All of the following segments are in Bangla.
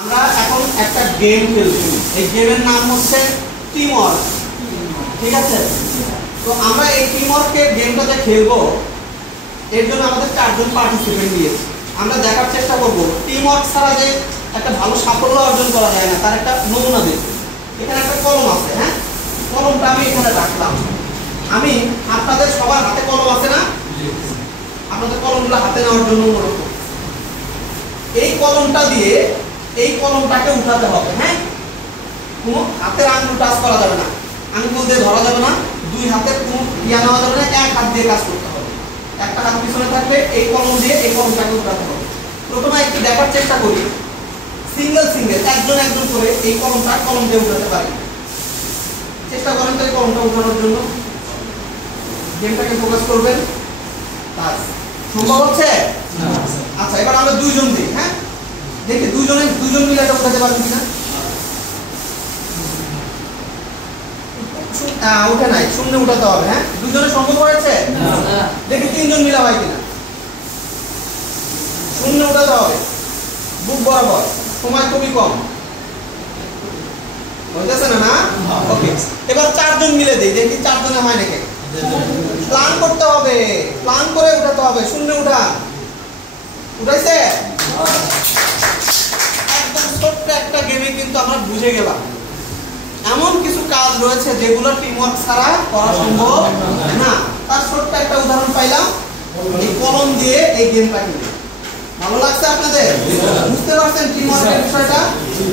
আমরা এখন একটা গেম খেলছি। এই গেমের নাম হচ্ছে টিম ওয়ার্ক। ঠিক আছে, তো আমরা এই টিম ওয়ার্কের গেমটা যে খেলবো এর জন্য আমাদের 4 জন পার্টিসিপেন্ট নিয়েছি। আমরা দেখার চেষ্টা করব টিম ওয়ার্ক ছাড়া যে একটা ভালো সাফল্য অর্জন করা যায় না তার একটা নমুনা দেব। এখানে একটা কলম আছে, হ্যাঁ, কলমটা আমি এখানে রাখলাম। আমি আপনাদের সবার হাতে কলম আছে না? আপনাদের কলমগুলো হাতে নেওয়ার জন্য অনুরোধ করব। এই কলমটা দিয়ে এই কলমটাকে উঠাতে হবে, হ্যাঁ, কোনো হাতের আঙ্গুল টাচ করা যাবে না, আঙ্গুল দিয়ে ধরা যাবে না, দুই হাতের কোনো ইয়া নেওয়া যাবে না, এক হাত দিয়ে কাজ করতে হবে। একটা হাত পিছনে থাকবে, এই কলম দিয়ে এই কলমটাকে উঠাতে হবে। প্রথমে একটু দেখার চেষ্টা করি সিঙ্গেল একজন একজন করে এই কলমটা কলম দিয়ে উঠাতে পারি। চেষ্টা করেন তো এই কলমটা উঠানোর জন্য। গেমটাকে ফোকাস করবেন। বাস, সম্ভব হচ্ছে? আচ্ছা, এবার আমরা দুইজন দিই, হ্যাঁ, দেখি দুজন মিলে এটা উঠাতে পারবেন কিনা। উঠে নাই, শূন্য উঠাতে হবে, হ্যাঁ, দুজনে সম্ভব হয়েছে? দেখি 3 জন মিলে হয় কিনা। শূন্য উঠাতে হবে বুক বরাবর, সময় খুবই কম হইতেছে না? ওকে, এবার 4 জন মিলে দেই, দেখি 4 জনে হয় নাকি। প্ল্যান করতে হবে, প্ল্যান করে উঠাতে হবে। শূন্য উঠাইছে? একদম ছোট্ট একটা গেমে কিন্তু আমরা বুঝে গেলাম এমন কিছু কাজ রয়েছে যেগুলো টিম ওয়ার্ক ছাড়া করা সম্ভব না। তার ছোট্ট একটা উদাহরণ পাইলাম এই কলম দিয়ে এই গেমটা খেলে। ভালো লাগছে আপনাদের? বুঝতে পারছেন টিম ওয়ার্কের বিষয়টা?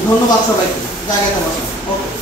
ধন্যবাদ সবাইকে। জায়গাটা বসেন। ওকে।